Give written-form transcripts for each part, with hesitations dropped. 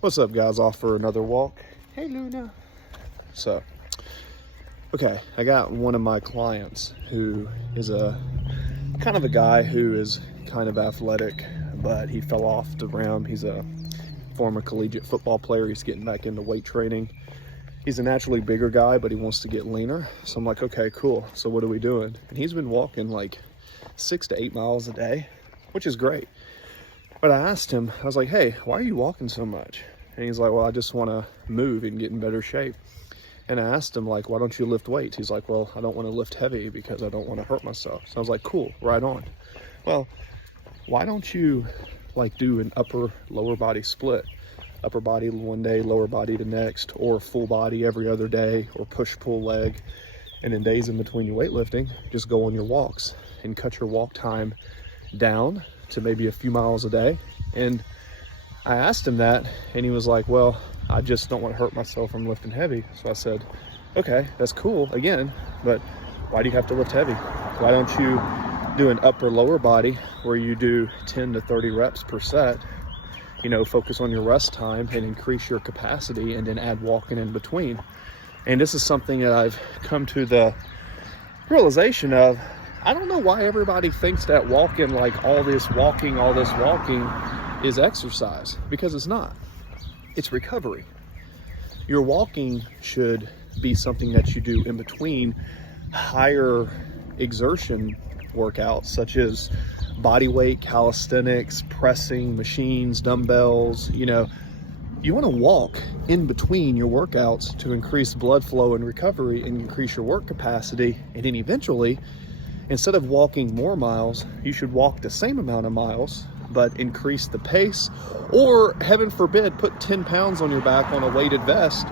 What's up, guys? Off for another walk. Hey, Luna. So, okay, I got one of my clients who is a kind of a guy who is kind of athletic, but he fell off the rim. He's a former collegiate football player. He's getting back into weight training. He's a naturally bigger guy, but he wants to get leaner. So I'm like, okay, cool. So what are we doing? And he's been walking like 6 to 8 miles a day, which is great. But I asked him, I was like, hey, why are you walking so much? And he's like, well, I just want to move and get in better shape. And I asked him, like, why don't you lift weights? He's like, well, I don't want to lift heavy because I don't want to hurt myself. So I was like, cool, right on. Well, why don't you like do an upper lower body split? Upper body one day, lower body the next, or full body every other day, or push pull leg. And in days in between your weightlifting, just go on your walks and cut your walk time down to maybe a few miles a day. And I asked him that, and he was like, well, I just don't want to hurt myself from lifting heavy. So I said, okay, that's cool again, but why do you have to lift heavy? Why don't you do an upper lower body where you do 10 to 30 reps per set, you know, focus on your rest time and increase your capacity, and then add walking in between. And this is something that I've come to the realization of. I don't know why everybody thinks that walking, like all this walking is exercise, because it's not. It's recovery. Your walking should be something that you do in between higher exertion workouts, such as body weight, calisthenics, pressing, machines, dumbbells. You know, you want to walk in between your workouts to increase blood flow and recovery and increase your work capacity. And then eventually, instead of walking more miles, you should walk the same amount of miles, but increase the pace, or heaven forbid, put 10 pounds on your back on a weighted vest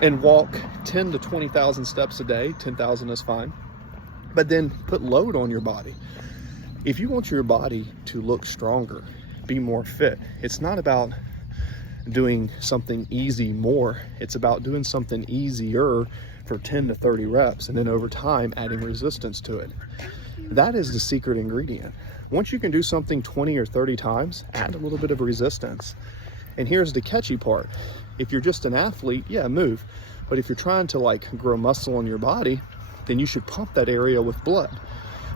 and walk 10 to 20,000 steps a day. 10,000 is fine, but then put load on your body. If you want your body to look stronger, be more fit, it's not about doing something easy more. It's about doing something easier for 10 to 30 reps, and then over time adding resistance to it. That is the secret ingredient. Once you can do something 20 or 30 times, add a little bit of resistance. And here's the catchy part. If you're just an athlete, yeah, move. But if you're trying to like grow muscle in your body, then you should pump that area with blood.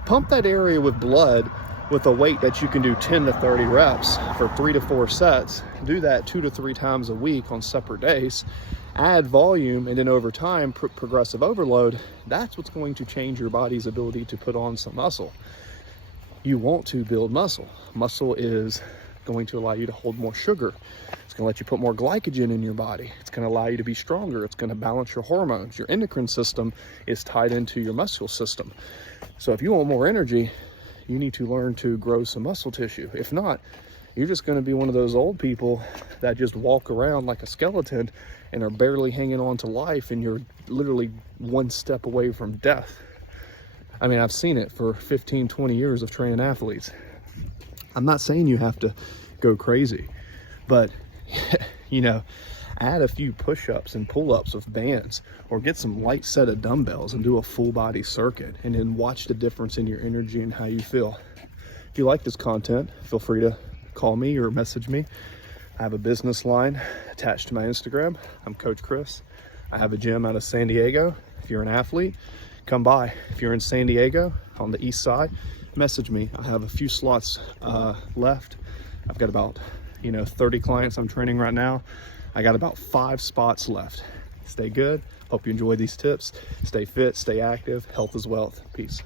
Pump that area with blood with a weight that you can do 10 to 30 reps for 3 to 4 sets. Do that 2 to 3 times a week on separate days. Add volume, and then over time, progressive overload. That's what's going to change your body's ability to put on some muscle. You want to build muscle. Muscle is going to allow you to hold more sugar. It's going to let you put more glycogen in your body. It's going to allow you to be stronger. It's going to balance your hormones. Your endocrine system is tied into your muscle system. So if you want more energy, you need to learn to grow some muscle tissue. If not, you're just going to be one of those old people that just walk around like a skeleton and are barely hanging on to life, and you're literally one step away from death. I mean, I've seen it for 15, 20 years of training athletes. I'm not saying you have to go crazy, but you know, add a few push-ups and pull-ups with bands, or get some light set of dumbbells and do a full body circuit, and then watch the difference in your energy and how you feel. If you like this content, feel free to call me or message me. I have a business line attached to my Instagram. I'm Coach Chris. I have a gym out of San Diego. If you're an athlete, come by. If you're in San Diego on the east side, message me. I have a few slots left. I've got about 30 clients I'm training right now. I got about 5 spots left. Stay good. Hope you enjoy these tips. Stay fit, stay active. Health is wealth. Peace.